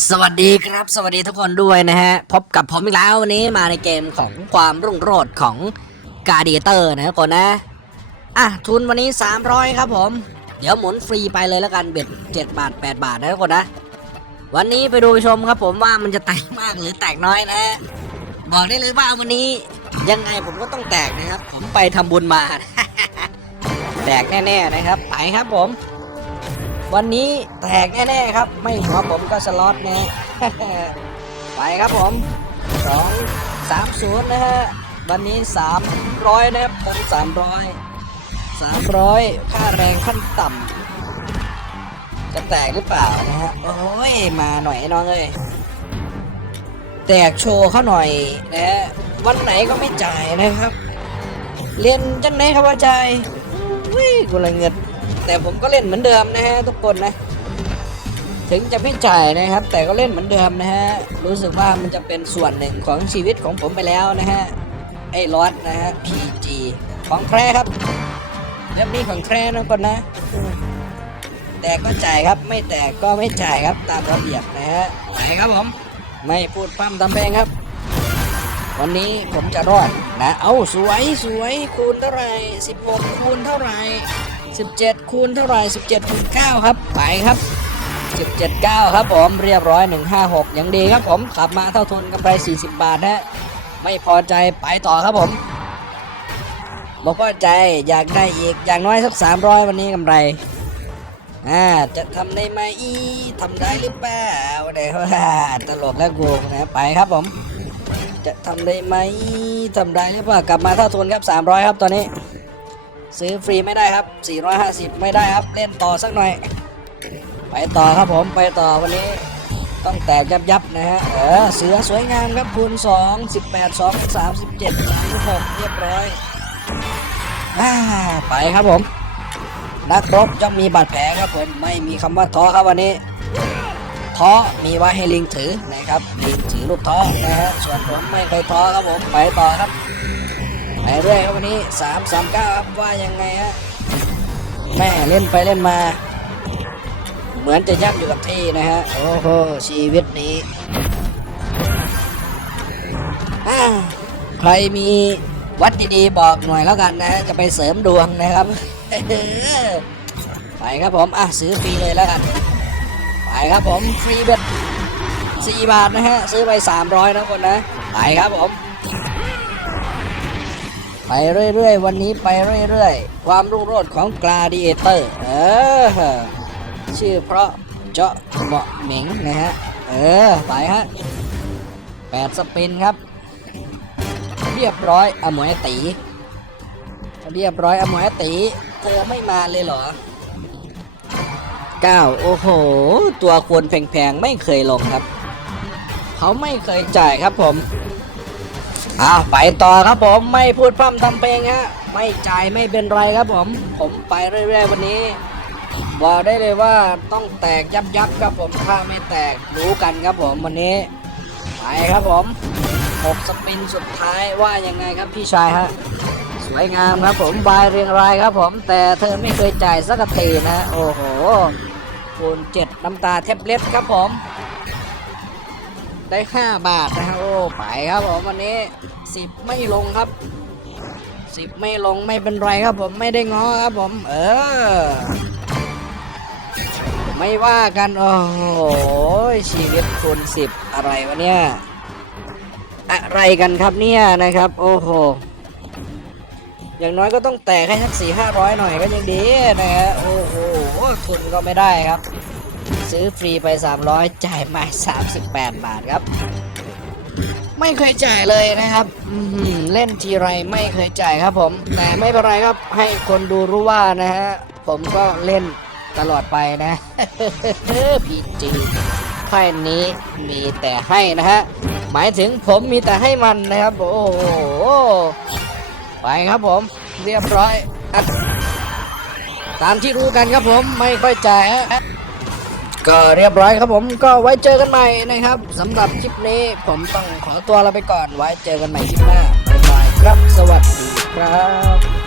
สวัสดีครับ สวัสดีทุกคนด้วยนะฮะ พบกับผมอีกแล้ววันนี้มาในเกมของความรุ่งโรจน์ของกา d ดีเตอร์นะทุกคนนะ อะ ทุนวันนี้ 300 ครับผม เดี๋ยวหมุนฟรีไปเลยแล้วกันเบ็ด7บาท 8 บาทนะทุกคนนะ วันนี้ไปดูชมครับผมว่ามันจะแตกมากหรือแตกน้อยนะ บอกได้เลยว่าวันนี้ยังไงผมก็ต้องแตกนะครับ ผมไปทำบุญมา แตกแน่ๆนะครับ ไปครับผม วันนี้แตกแน่ๆครับ ไม่หัวผมก็สล็อตแน่ไปครับผมสองสามศูนย์นะฮะวันนี้สามร้อยนะครับผมสามร้อยสามร้อยค่าแรงขั้นต่ำจะแตกหรือเปล่านะฮะโอ้ยมาหน่อยน้องเอ้ยแตกโชว์เขาหน่อยนะฮะวันไหนก็ไม่จ่ายนะครับ เรียนจังไหนครับว่าจ่ายอุ้ยกูละเงิน แต่ผมก็เล่นเหมือนเดิมนะฮะทุกคนนะ ถึงจะไม่จ่ายนะครับ แต่ก็เล่นเหมือนเดิมนะฮะ รู้สึกว่ามันจะเป็นส่วนหนึ่งของชีวิตของผมไปแล้วนะฮะ ไอ้รอดนะฮะ PG ของแครครับเรื่องนี้ของแครนะคนนะอืมแตกก็จ่ายครับ ไม่แตกก็ไม่จ่ายครับตามระเบียบนะฮะไปครับผม ไม่พูดปั้มทำแพงครับ วันนี้ผมจะรอดนะ เอาสวยสวยคูณเท่าไหร่16คูณเท่าไหร่ 17 คูณเท่าไหร่ 17คูณ9ครับ ไปครับ 17 9 ครับผมเรียบร้อย 156 ยังดีครับผมขับมาเท่าทุนกำไร 40 บาทนะไม่พอใจไปต่อครับผมบอกพอใจอยากได้อีกอย่างน้อยสัก 300 วันนี้กำไรอ่าจะทำได้ไหมอีทำได้หรือเปล่าเดี๋ยวว่าตลกแล้วกูนะไปครับผม จะทำได้ไหมทำได้หรือเปล่ากลับมาเท่าทุนครับ 300 ครับตอนนี้ ซื้อฟรีไม่ได้ครับ 450 ไม่ได้ครับ เล่นต่อสักหน่อย ไปต่อครับผม ไปต่อวันนี้ ต้องแตกยับยับนะฮะ เออ เสือสวยงามครับคูณ 2 18 2 37 36 เรียบร้อยอไปครับผม นักรบย่อมมีบาดแผลครับผม ไม่มีคำว่าท้อครับวันนี้ท้อมีไว้ให้ลิงถือนะครับ ลิงถือลูกท้อนะฮะ ส่วนผมไม่เคยท้อครับผม ไปต่อครับ ไปเรื่อยครับวันนี้สามสามเก้าครับว่ายังไงฮะแม่เล่นไปเล่นมา เหมือนจะย่ำอยู่กับที่นะฮะ โอ้โห ชีวิตนี้ ใครมีวัดดีๆบอกหน่อยแล้วกันนะฮะจะไปเสริมดวงนะครับ ไปครับผม อะ ซื้อฟรีเลยแล้วกัน ไปครับผม ฟรีเบ็ดสี่บาทนะฮะ ซื้อไปสามร้อยนะคนนะ ไปครับผม ไปเรื่อยๆ วันนี้ไปเรื่อยๆ ความรุ่งโรจน์ของก a าดิเอเตอร์ เออ ชื่อเพราะเจาะเหมาะเหม็งนะฮะ เออ ไปฮะแปดสปินครับ เรียบร้อยอมวยตี เรียบร้อยอมวยตี เธอไม่มาเลยเหรอเก้าโอ้โห ตัวควรแพงๆ ไม่เคยลงครับ เขาไม่เคยจ่ายครับผม อ้าวไปต่อครับผมไม่พูดพร่ำทำเพลงฮะไม่จ่ายไม่เป็นไรครับผม ผมไปเรื่อยๆวันนี้ บอกได้เลยว่าต้องแตกยับยับครับผมถ้าไม่แตกรู้กันครับผมวันนี้ ไปครับผมหกสปินสุดท้ายว่ายังไงครับพี่ชายฮะสวยงามครับผมบายเรียงรายครับผม แต่เธอไม่เคยจ่ายสักทีนะโอ้โหคูณเจ็ดน้ำตาแทบเล็ดครับผม ได้ 5 บาทนะฮะ ไปครับผมวันนี้10ไม่ลงครับ10ไม่ลงไม่เป็นไรครับผมไม่ได้ง้อครับผม เออ ไม่ว่ากัน โอ้โหชีวิตคูณ10อะไรวะเนี่ย อะไรกันครับเนี่ยนะครับ โอ้โหอย่างน้อยก็ต้องแตกให้สักสี่ห้าร้อยหน่อยก็ยังดีนะฮะโอ้โหทุนก็ไม่ได้ครับ ซื้อฟรีไป 300 จ่ายมา 38 บาทครับ ไม่เคยจ่ายเลยนะครับเล่นทีไรไม่เคยจ่ายครับผม แต่ไม่เป็นไรครับให้คนดูรู้ว่านะฮะ ผมก็เล่นตลอดไปนะพีจีค่นี้มีแต่ให้นะฮะ หมายถึงผมมีแต่ให้มันนะครับ โอ้โห ไปครับผม เรียบร้อย ตามที่รู้กันครับผมไม่ค่อยจ่ายฮะ ก็เรียบร้อยครับผมก็ไว้เจอกันใหม่นะครับสำหรับคลิปนี้ผมต้องขอตัวลาไปก่อนไว้เจอกันใหม่คลิปหน้าบ๊ายบายครับ สวัสดีครับ